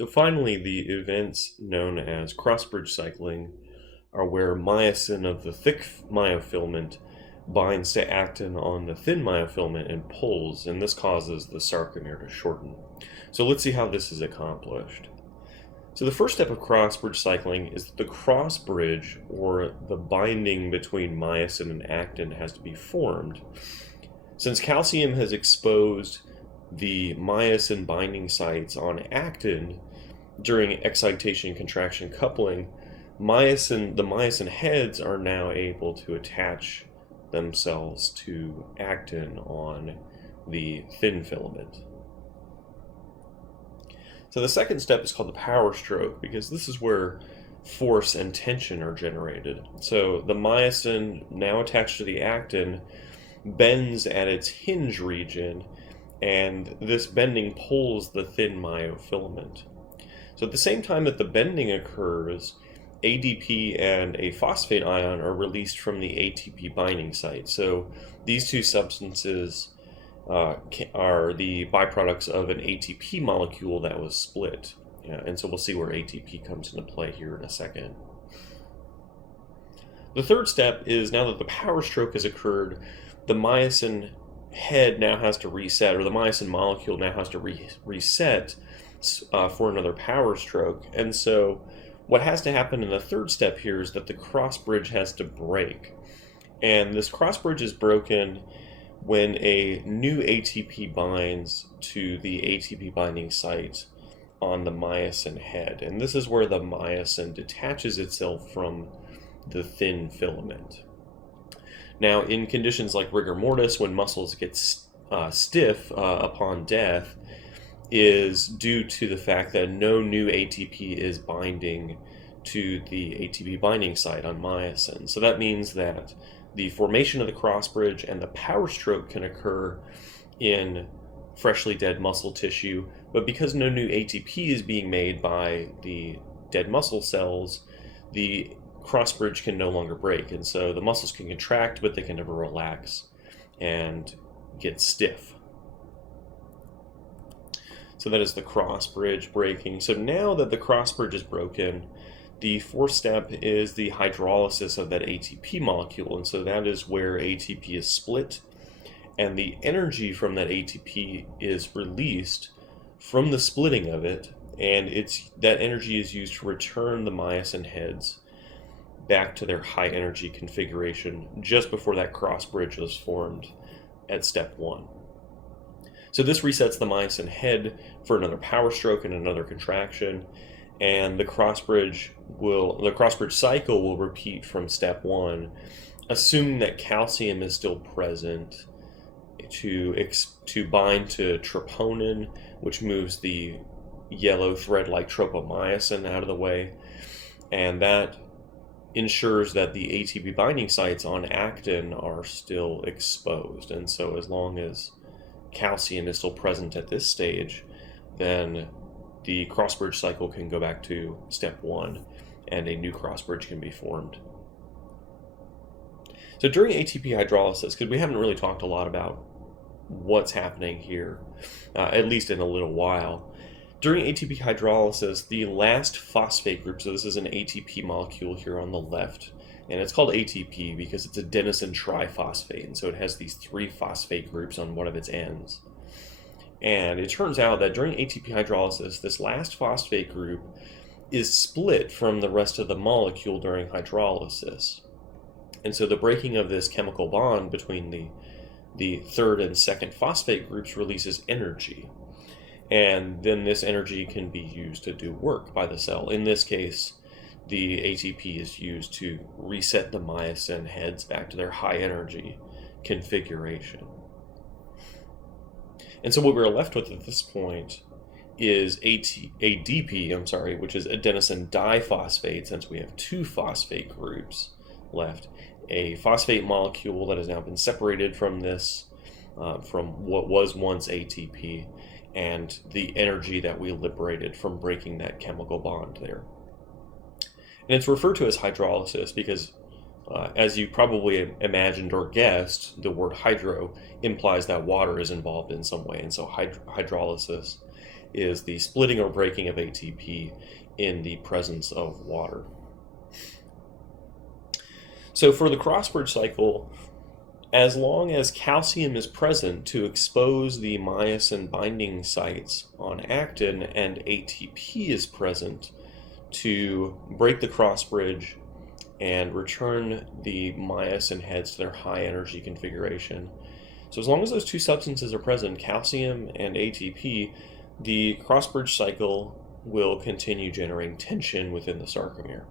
So finally, the events known as cross-bridge cycling are where myosin of the thick myofilament binds to actin on the thin myofilament and pulls, and this causes the sarcomere to shorten. So let's see how this is accomplished. So the first step of cross-bridge cycling is that the cross bridge, or the binding between myosin and actin, has to be formed. Since calcium has exposed the myosin binding sites on actin during excitation contraction coupling, the myosin heads are now able to attach themselves to actin on the thin filament. So the second step is called the power stroke, because this is where force and tension are generated. So the myosin, now attached to the actin, bends at its hinge region, and this bending pulls the thin myofilament. So at the same time that the bending occurs, ADP and a phosphate ion are released from the ATP binding site. So these two substances are the byproducts of an ATP molecule that was split. And so we'll see where ATP comes into play here in a second. The third step is, now that the power stroke has occurred, the myosin head now has to reset, or the myosin molecule now has to reset for another power stroke. And so what has to happen in the third step here is that the cross bridge has to break. And this cross bridge is broken when a new ATP binds to the ATP binding site on the myosin head. And this is where the myosin detaches itself from the thin filament. Now, in conditions like rigor mortis, when muscles get stiff upon death, is due to the fact that no new ATP is binding to the ATP binding site on myosin. So that means that the formation of the cross bridge and the power stroke can occur in freshly dead muscle tissue, but because no new ATP is being made by the dead muscle cells, the cross bridge can no longer break, and so the muscles can contract, but they can never relax and get stiff. So that is the cross bridge breaking. So now that the cross bridge is broken, the fourth step is the hydrolysis of that ATP molecule, and so that is where ATP is split, and the energy from that ATP is released from the splitting of it, and that energy is used to return the myosin heads back to their high energy configuration just before that cross bridge was formed at step 1. So this resets the myosin head for another power stroke and another contraction, and the cross bridge cycle will repeat from step 1, assuming that calcium is still present to bind to troponin, which moves the yellow thread-like tropomyosin out of the way, and that ensures that the ATP binding sites on actin are still exposed. And so as long as calcium is still present at this stage, then the cross-bridge cycle can go back to step 1 and a new cross-bridge can be formed. So during ATP hydrolysis, because we haven't really talked a lot about what's happening here, at least in a little while, during ATP hydrolysis, the last phosphate group, so this is an ATP molecule here on the left, and it's called ATP because it's adenosine triphosphate, and so it has these 3 phosphate groups on one of its ends. And it turns out that during ATP hydrolysis, this last phosphate group is split from the rest of the molecule during hydrolysis. And so the breaking of this chemical bond between the third and second phosphate groups releases energy. And then this energy can be used to do work by the cell. In this case, the ATP is used to reset the myosin heads back to their high energy configuration. And so what we're left with at this point is ADP, which is adenosine diphosphate, since we have 2 phosphate groups left. A phosphate molecule that has now been separated from this, from what was once ATP, and the energy that we liberated from breaking that chemical bond there. And it's referred to as hydrolysis because, as you probably imagined or guessed, the word hydro implies that water is involved in some way, and so hydrolysis is the splitting or breaking of ATP in the presence of water. So for the cross-bridge cycle, as long as calcium is present to expose the myosin binding sites on actin and ATP is present to break the cross-bridge and return the myosin heads to their high energy configuration. So as long as those two substances are present, calcium and ATP, the cross-bridge cycle will continue generating tension within the sarcomere.